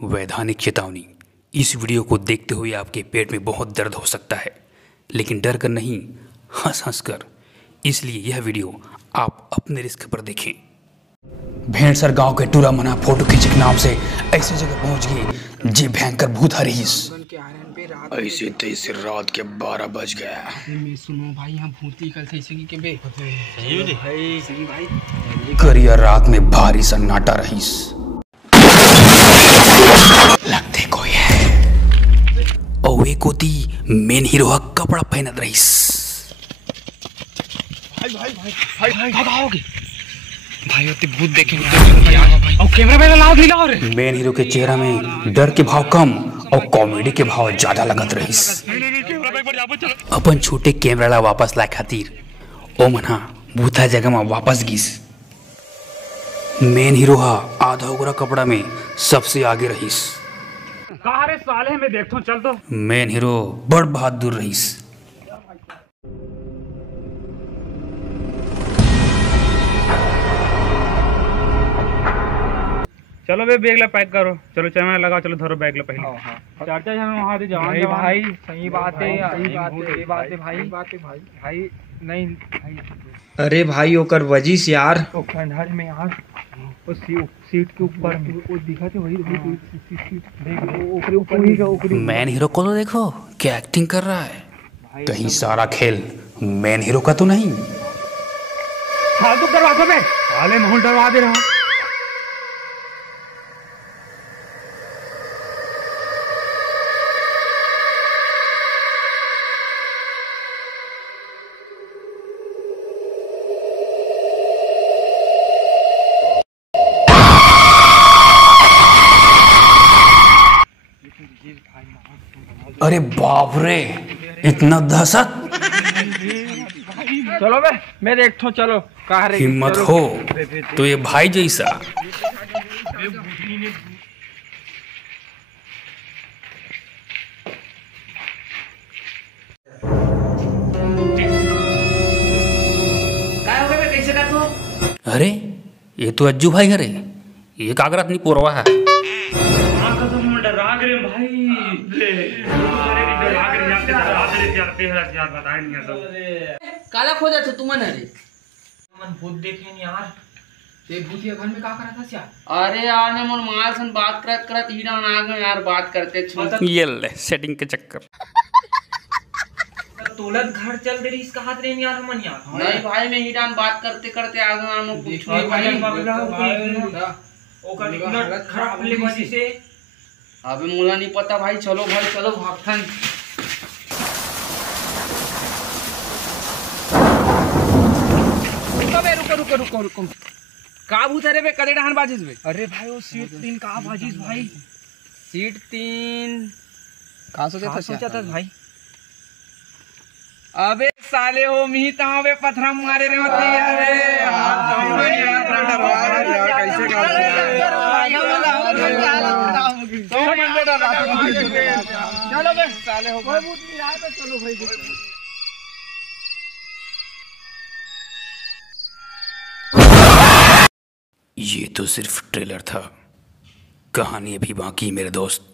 वैधानिक चेतावनी। इस वीडियो को देखते हुए आपके पेट में बहुत दर्द हो सकता है, लेकिन डर कर नहीं, हंस हंस कर। इसलिए यह वीडियो आप अपने रिस्क पर देखें। भेड़सर गांव के टूरा मना फोटो खींचे के नाम से ऐसी जगह पहुंच गई जी भयंकर भूत हरीश। ऐसे तैसे रात के 12 बज गया। मैं सुनो भाई, यहाँ भूत निकल थे इसी के बे सही भाई। करियर रात में भारी सन्नाटा रहीस। लगते कोई है। ओवे कोती मेन हीरो कपड़ा पहनत रहीस। भाई भागोगे भाई, होते भूत देखेंगे यार। और कैमरा पे लाओ ढीला रे। मेन हीरो के चेहरा में डर के भाव कम और कॉमेडी के भाव ज्यादा लगत रहीस। अपन छोटे कैमरा ला वापस लाए खातिर ओ मना भूता जगह में वापस गिस। मेन हीरो आधा उगरा कपड़ा में सबसे आगे रहीस। कहा रे साले में देखो चल तो। मेन हीरो बड़ बहादुर रहीस। चलो बे बैग ला पैक करो, चलो चैनल लगाओ, चलो धरो बैग ला पहले। चाचा जन वहां से जवान भाई सही बात है, सही बात है भाई नहीं भाई। अरे भाई ओकर वजिस यार, ओ खंडहर में यार, वो सीट के ऊपर वो दिखाते वही देख ऊपर। मेन हीरो को तो देखो क्या एक्टिंग कर रहा है। कहीं सारा खेल मेन हीरो का तो नहीं। फालतू दरवाजा पे साले माहौल डरवा दे रहा। अरे बाप रे, इतना दहशत। चलो बे मैं देखता हूँ, चलो कहा रे। हिम्मत हो तो ये भाई जैसा। कैसे कर तू? अरे ये तो अज्जू भाई घरे, ये कागरात नहीं पोरवा है। काला खो जाते तुम न रे। मन भूत देखे नहीं यार। ते भूतिया घर में का करा था क्या? अरे यार ने मन माल सन बात करत करत हीरा आ गए यार, बात करते ये ले सेटिंग के चक्कर। तोलत घर चल दे रही इसका हाथ नहीं यार मन यार। नहीं भाई मैं हीरान बात करते करते आ गए हम कुछ नहीं भाई। ओकर इतना खराब ले वजह से अबे मुला नहीं पता भाई। चलो भाई चलो भागथन। रुको का भूत रे बे, कदे डहान बाजिस बे। अरे भाई वो सीट 3 का बाजिस भाई। सीट 3 का सोचा था भाई। अबे साले हो मी तहां बे पथरा मारे रे होते यार। कैसे चलो बे साले हो भूत नहीं रहा तो चलो भाई। ये तो सिर्फ ट्रेलर था, कहानी अभी बाकी मेरे दोस्त।